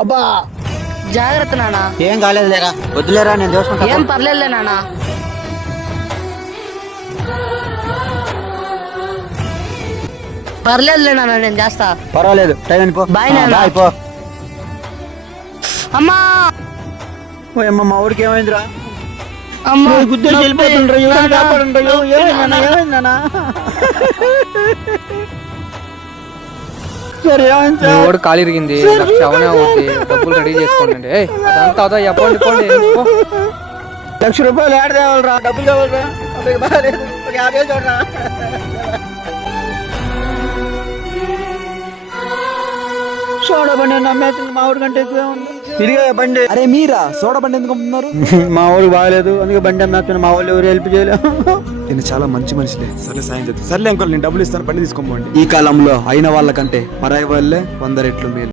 అబ్బా జాగ్రత్త నాన్న. ఏం కాలేదు లేరా, వద్దులేరా నేను చూసుకుంటా. ఏం పర్లేదులే నాన్న. పర్లేదులే నాన్న, నేను చేస్తా. పర్వాలేదు, టైం పో. బాయ్ నాన్న. బాయ్ పో. అమ్మా ఓయమ్మ, మా ఊరికి ఏమైందిరా? అమ్మా గుద్దేసి వెళ్ళిపోతుండ్రా, ఎవరైనా కాపాడండ్రా. ఏమైందన్నా? సరే ఏమైంది సార్? ఓడి కాలు ఇరిగింది, నాకు శవనే అవుతుంది, డబ్బులు రెడీ చేసుకోండి. అదంతా అవుతా చెప్పండి పోండి. ₹1,00,000 యాడ్ తేవాలరా, డబ్బులు కావాలరా. అప్పుడు బాగాలేదు, ఒక 50 చూడరా. సోడా బండి నమ్మేస్తుంది, మా ఊరి కంటే ఎక్కువే ఉంది. ఇదిగా బండి. అరే మీరా సోడా బండి ఎందుకు అమ్ముతున్నారు? మా ఊరికి బాగాలేదు, అందుకే బండి అమ్మేస్తున్నా. మా వాళ్ళు ఎవరు హెల్ప్ చేయలేదు. నేను చాలా మంచి మనిషిలే, సర్లే సాయం చేద్దాం. సర్లే అంకుల్, నేను డబ్బులు ఇస్తాను, బండి తీసుకోండి. ఈ కాలంలో అయిన వాళ్ళకంటే పరాయి వాళ్ళే 100 రెట్లు మేలు.